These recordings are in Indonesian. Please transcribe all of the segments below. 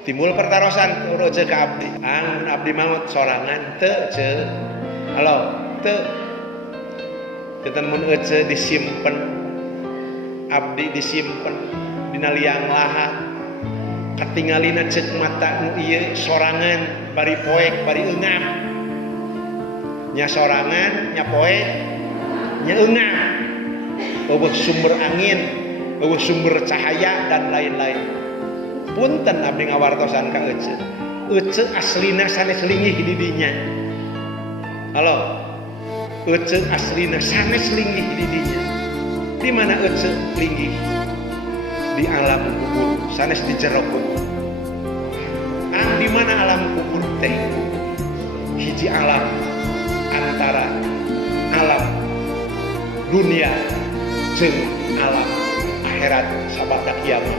timbul pertarosan roje ke abdi abdi maut sorangan teu ce halo teu tenten mun ece disimpen abdi disimpen dina liang lahat katingalina ceuk mata nu ieu sorangan bari poek bari eungam nya sorangan nya poek nya eungam eueuh sumber angin eueuh sumber cahaya dan lain-lain. Punten abdi ngawartosan ka ece. Ece aslina sanes linggih di dinya. Halo. Ece aslina sanes linggih di dinya. Di mana ece linggih? Di alam kubur, sanes di jero kubur. Di mana alam kubur teh? Hiji alam antara alam dunia jeung alam akhirat sabada kiamat.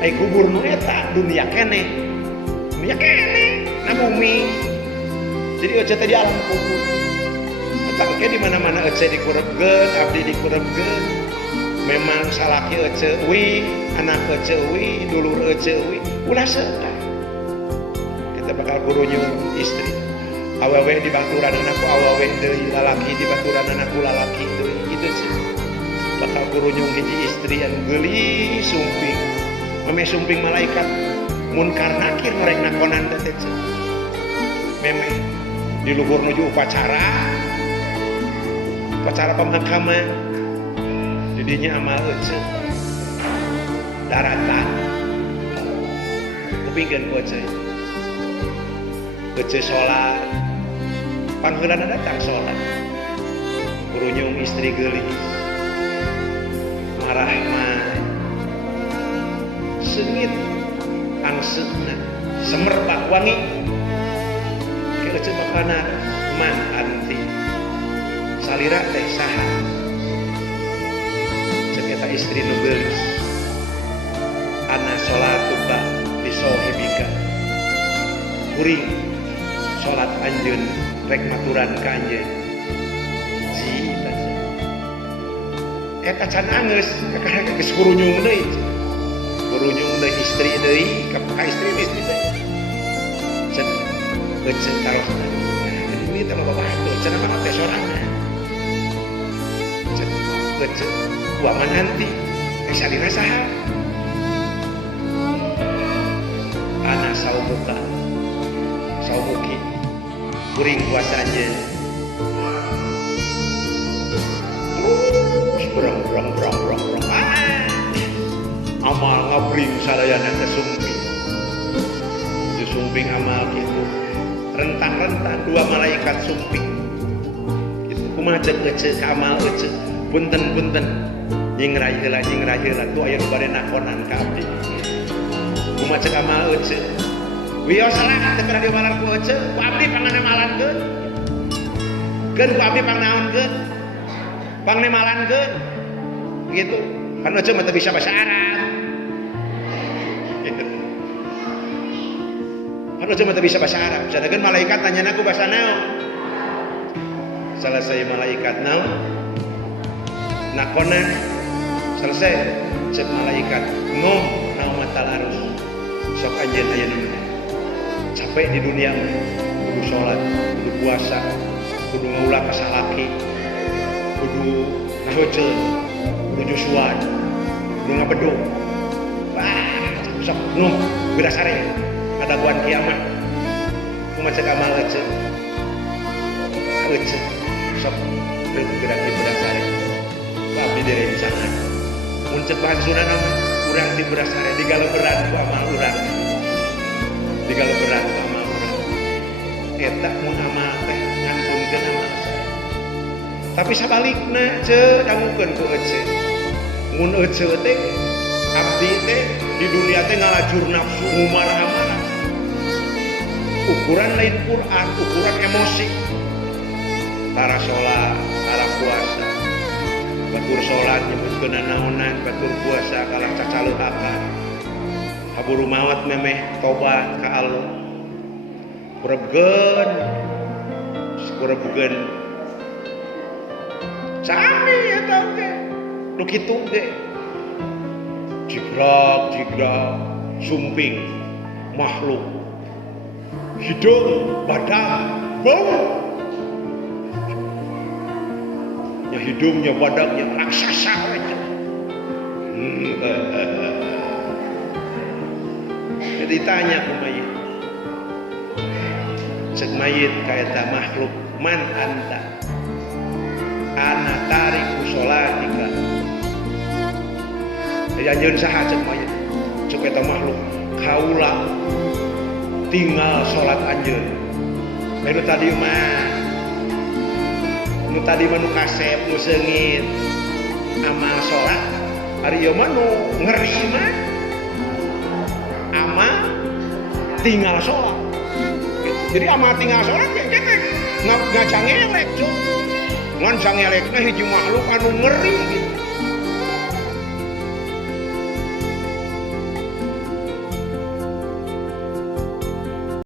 Ai kubur nu eta dunia keneh na bumi. Jadi ece teh di alam kubur. Eta ke di mana-mana ece dikurebgeun, abdi dikurebgeun. Memang salaki ece euy, anak ece euy, dulur ece euy, ulah seukah. Kita bakal kurunyung istri. Awewe dibaturan anakku awewe deui, lalaki dibaturan anakku lalaki deui, kitu sih. Bakal kurunyung hiji istri anu geuli sumping. Meme sumping malaikat munkar nakir norek nakonan teh teh. Meme di luhur nuju upacara pemakaman di dinya amal ece daratan kupingkeun ku ece salat pangheulana datang salat kurunyung istri geulis marah sengit angseutna semerbak wangi kira coba kana man anti salira teh saha ceuk eta istri nu geulis ana salatuka di sohibika kuring salat anjeun rek maturan ka anjeun ji eta can angeus kakak geus kurunyung deui kurunyung deui istri deui ka istri deui cen ece tarosna ini teh mah batur cenah mah teh sorangan cen ece wa mananti salira saha ana saumuka saumuki kuring puasa anjeun brong amal ngabring sadayana teh sumping di sumping amal kitu rentang-rentang dua malaikat sumping kitu kumaha ceuk ece amal ece punten nying raheula tu aya nu bade nakonan ka abdi kumaha ceuk amal ece wios salat teu kada diwalar ku ece ku abdi panganemalankeun keun ku abdi pangnaonkeun pangnemalankeun gitu kan ece mah teu bisa bahasa Arab. Anu cuma bisa bahasa Arab. Sadageun malaikat tanyana ku bahasa naon? Selesai malaikat naon? Nakona selesai cek malaikat ngoh naon matal arus. Sok anjeun aya nu capek di dunia mah. Kudu salat, kudu puasa, kudu ngaulah ka salaki, kudu ngahojeun, kudu nyusuan, kudu ngabedog. Wah, sok ngoh beras sare. Ada buan kiamat kumaha ceuk amal ece sok gerak di berasare abdi direncangan mun ceuk bahasuna mah urang di berasare digaleberan ku amal urang eta mun amal teh ngantunkeun amal saya tapi sabalikna ceuk dangukeun ku ece mun ece teh abdi teh di dunia teh ngalajur nafsu umar-amar ukuran lain Quran, ukuran emosi. Tara sholat, tara puasa. Batur sholat nyebutkeun naonan, batur puasa kalah cacaluhakan. Haburu maot memeh tobat ka Allah. Kurebgeun. Sami eta teh. Nu kitu ge. Jigrag, sumping. makhluk hidung, badan, bau. Ya hidungnya, badannya raksasa aja. Jadi tanya ke mayit. Cek mayit kaita makhluk, man anta? Ana tariku sholatika. Jadi anjeun saha cek mayit. Cek kaita makhluk, kaula tinggal sholat anjeun. Baru tadi mah nu tadi mah nu kasep nu seungit amal sholat, hari ieu mah nu ngeri mah amal tinggal sholat. Jadi amal tinggal sholat kayak gitu ngacangelek cuy, ngan cangelekna hiji makhluk anu ngeri gitu.